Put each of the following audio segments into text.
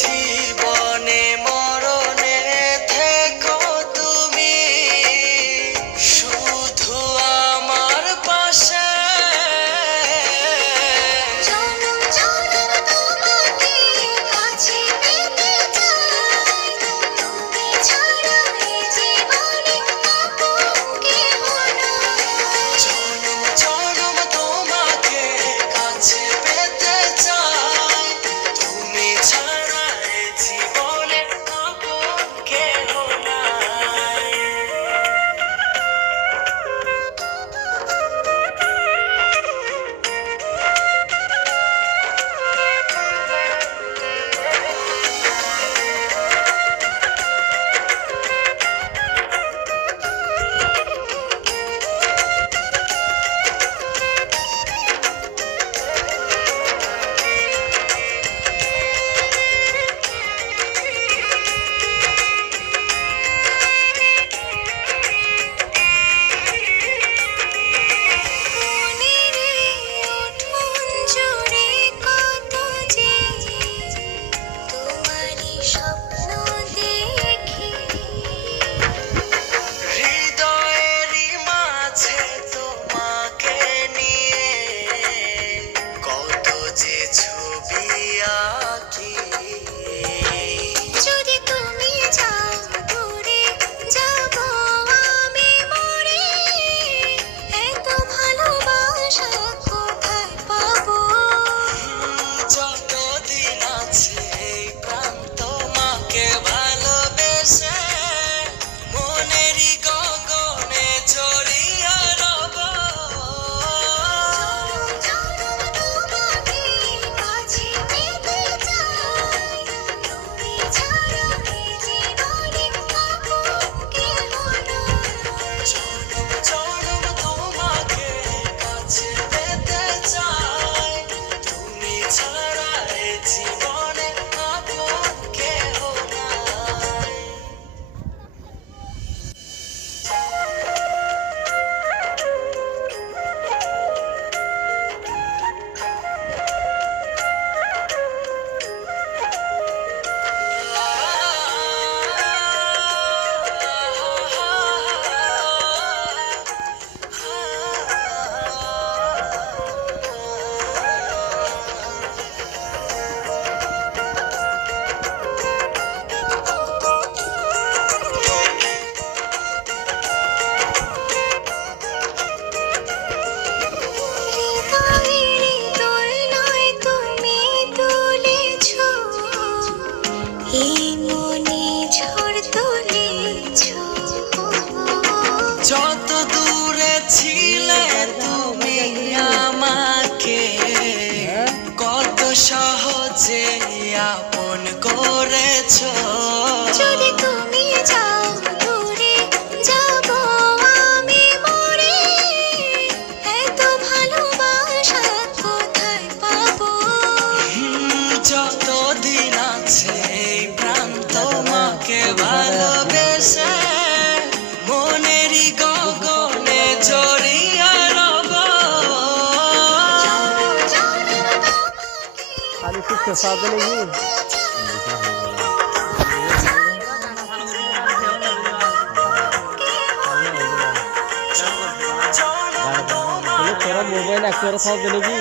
জীবনে মরণে থেকো তুমি শুধু আমার পাশে। জনম জনম তোমাকে কাছে পেতে চাই, তুমি ছাড়া এই জীবনে আপন কেহ নাই। জনম জনম তোমাকে কাছে পেতে চাই, তুমি ছাড়া এ জীবনে আপন কেহ নাই। মনের উঠোন জুড়ে কত যে তোমারই স্বপ্ন দেখি। হৃদয়েরই মাঝে তোমাকে নিয়ে কত যে ছবি আঁকি। যদি তুমি যাও দূরে যাব আমি মরে, এত ভালোবাসা কোথায় পাবো। যতদিন আছে এই প্রাণ তোমাকে ভালোবেসে মনেরই গগনে জড়িয়ে রব। জনম তোমাকে কাছে পেতে চাই, তুমি ছাড়া এই জীবনে আপন কেহ নাই। জনম জনম তোমাকে কাছে পেতে চাই, তুমি ছাড়া এ জীবনে আপন কেহ নাই। হৃদয়েরই দোলনায় তুমি দুলেছ, এই মনে ঝড় তুলেছ। যত দূরে ছিলে তুমি আমাকে কত সহজে আপন করেছো। যদি তুমি যাও দূরে যাব আমি মরে, এত ভালোবাসা কোথায় পাবো। যতদিন আছে এই প্রাণ তোমাকে ভালোবেসে মনেরই গগনে জড়িয়ে রব। জনম জনম তোমাকে खाली कुछ के साथ नहीं तेरा मोबाइल एक्टर साथ देने की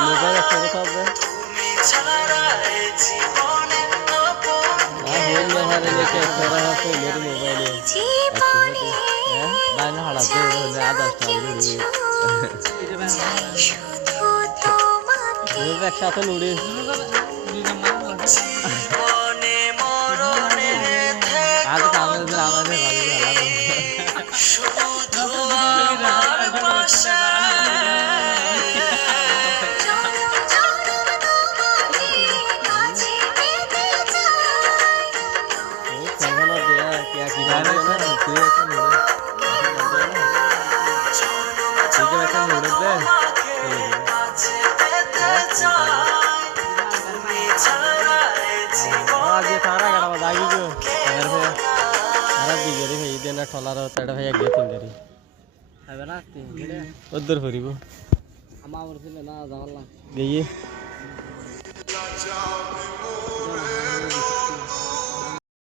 मोबाइल एक्टर साथ दे তুমি ছাড়া এ জীবনে আপন हाँ हो गया है लेके एक्टर है तो मेरे मोबाइल है জীবনে बाइना हड़ा दे ने आधा চাই শুধু তোমাকে। वो एक साथ लूड़ी জীবনে মরণে आज থেকো काम में आवाज है শুধু আমার পাশে। জনম জনম তোমাকে কাছে পেতে চাই, वो करना दिया क्या की ना ना तू एक लूड़ी ठीक है एक लूड़ी दे কাছে পেতে চাই, তুমি ছাড়া এ জীবনে आज ये सारा गाड़ा बदागी जो अगर से सारा बिगड़ी है इधर ना ठोला रहा तेरा भैया गया तीन देरी अब ना तीन देरी उधर फरीबो हम आवर से ना जावला गई